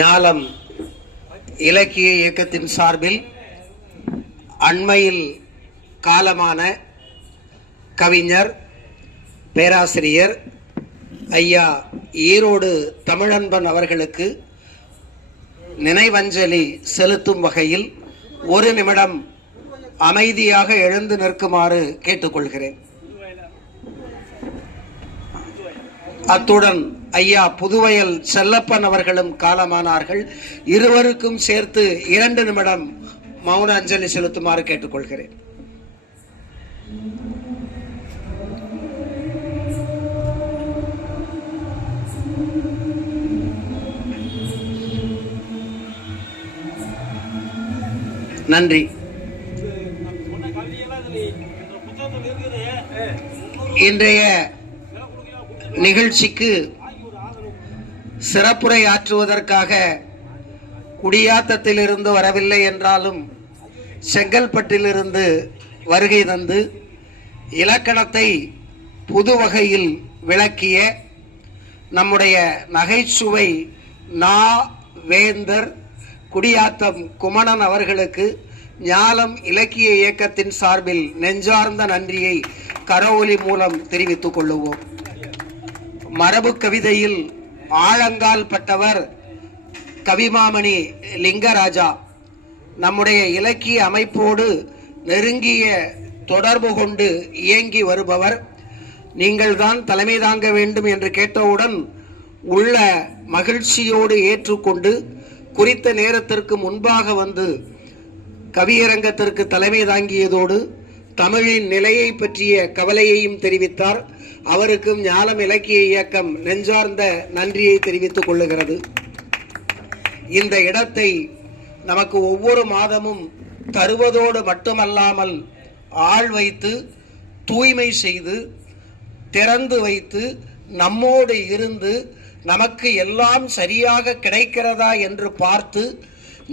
ஞாலம் இலக்கிய இயக்கத்தின் சார்பில் அண்மையில் காலமான கவிஞர் பேராசிரியர் ஐயா ஈரோடு தமிழன்பன் அவர்களுக்கு நினைவஞ்சலி செலுத்தும் வகையில் ஒரு நிமிடம் அமைதியாக எழுந்து நிற்குமாறு கேட்டுக்கொள்கிறேன். அத்துடன் ஐயா புதுவயல் செல்லப்பன் அவர்களும் காலமானார்கள். இருவருக்கும் சேர்த்து 2 நிமிடம் மௌன அஞ்சலி செலுத்துமாறு கேட்டுக்கொள்கிறேன். நன்றி. இன்றைய நிகழ்ச்சிக்கு சிறப்புரை ஆற்றுவதற்காக குடியாத்தத்திலிருந்து வரவில்லை என்றாலும் செங்கல்பட்டிலிருந்து வருகை தந்து இலக்கணத்தை புது வகையில் விளக்கிய நம்முடைய நகைச்சுவை நா வேந்தர் குடியாத்தம் குமணன் அவர்களுக்கு ஞாலம் இலக்கிய இயக்கத்தின் சார்பில் நெஞ்சார்ந்த நன்றியை கரவொலி மூலம் தெரிவித்துக் கொள்ளுவோம். மரபு கவிதையில் ஆழங்கால் பட்டவர் கவிமாமணி லிங்கராஜா. நம்முடைய இலக்கிய அமைப்போடு நெருங்கிய தொடர்பு கொண்டு இயங்கி வருபவர். நீங்கள் தான் தலைமை தாங்க வேண்டும் என்று கேட்டவுடன் உள்ள மகிழ்ச்சியோடு ஏற்றுக்கொண்டு குறித்த நேரத்திற்கு முன்பாக வந்து கவியரங்கத்திற்கு தலைமை தாங்கியதோடு தமிழின் நிலையை பற்றிய கவலையையும் தெரிவித்தார். அவருக்கும் ஞாலம் இலக்கிய இயக்கம் நெஞ்சார்ந்த நன்றியை தெரிவித்துக் கொள்ளுகிறது. இந்த இடத்தை நமக்கு ஒவ்வொரு மாதமும் தருவதோடு மட்டுமல்லாமல் ஆள் வைத்து தூய்மை செய்து திறந்து வைத்து நம்மோடு இருந்து நமக்கு எல்லாம் சரியாக கிடைக்கிறதா என்று பார்த்து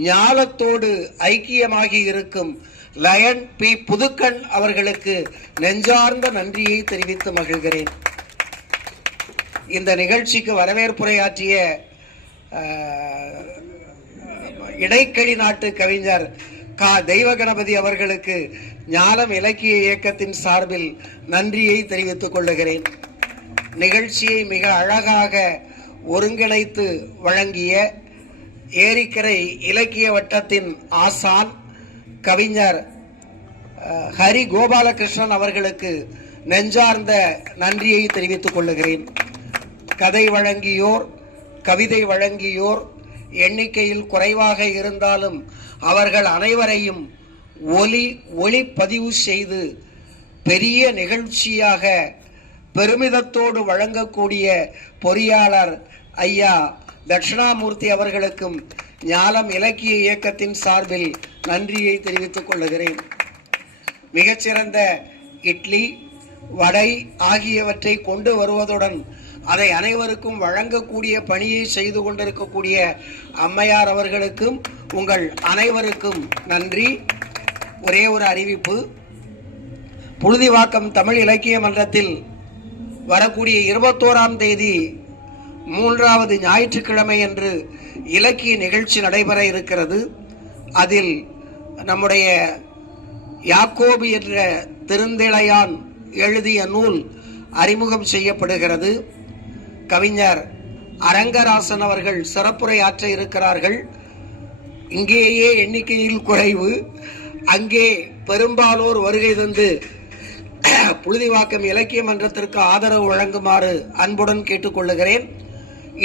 ஞாலத்தோடு ஐக்கியமாகி இருக்கும் லயன் பி புதுக்கண் அவர்களுக்கு நெஞ்சார்ந்த நன்றியை தெரிவித்து மகிழ்கிறேன். இந்த நிகழ்ச்சிக்கு வரவேற்புரையாற்றிய இடைக்கழி நாட்டு கவிஞர் கா தெய்வ கணபதி அவர்களுக்கு ஞாலம் இலக்கிய இயக்கத்தின் சார்பில் நன்றியை தெரிவித்துக் கொள்ளுகிறேன். நிகழ்ச்சியை மிக அழகாக ஒருங்கிணைத்து வழங்கிய ஏரிக்கரை இலக்கிய வட்டத்தின் ஆசான் கவிஞர் ஹரி கோபாலகிருஷ்ணன் அவர்களுக்கு நெஞ்சார்ந்த நன்றியை தெரிவித்துக் கொள்ளுகிறேன். கதை வழங்கியோர் கவிதை வழங்கியோர் எண்ணிக்கையில் குறைவாக இருந்தாலும் அவர்கள் அனைவரையும் ஒளிப்பதிவு செய்து பெரிய நிகழ்ச்சியாக பெருமிதத்தோடு வழங்கக்கூடிய பொறியாளர் ஐயா தட்சிணாமூர்த்தி அவர்களுக்கும் ஞாலம் இலக்கிய இயக்கத்தின் சார்பில் நன்றியை தெரிவித்துக் கொள்ளுகிறேன். மிகச்சிறந்த இட்லி வடை ஆகியவற்றை கொண்டு வருவதுடன் அதை அனைவருக்கும் வழங்கக்கூடிய பணியை செய்து கொண்டிருக்கக்கூடிய அம்மையார் அவர்களுக்கும் உங்கள் அனைவருக்கும் நன்றி. ஒரே ஒரு அறிவிப்பு. புழுதிவாக்கம் தமிழ் இலக்கிய மன்றத்தில் வரக்கூடிய 21ஆம் தேதி 3வது ஞாயிற்றுக்கிழமை என்று இலக்கிய நிகழ்ச்சி நடைபெற இருக்கிறது. அதில் நம்முடைய யாக்கோபு என்ற திருந்திளையான் எழுதிய நூல் அறிமுகம் செய்யப்படுகிறது. கவிஞர் அரங்கராசன் அவர்கள் சிறப்புரை ஆற்ற இருக்கிறார்கள். இங்கேயே எண்ணிக்கையில் குறைவு, அங்கே பெரும்பாலோர் வருகை தந்து புழுதிவாக்கம் இலக்கிய மன்றத்திற்கு ஆதரவு வழங்குமாறு அன்புடன் கேட்டுக்கொள்ளுகிறேன்.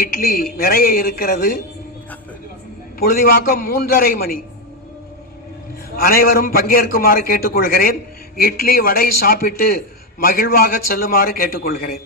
இட்லி நிறைய இருக்கிறது. புழுதிவாக்கம் 3:30 மணி. அனைவரும் பங்கேற்குமாறு கேட்டுக்கொள்கிறேன். இட்லி வடை சாப்பிட்டு மகிழ்வாக செல்லுமாறு கேட்டுக்கொள்கிறேன்.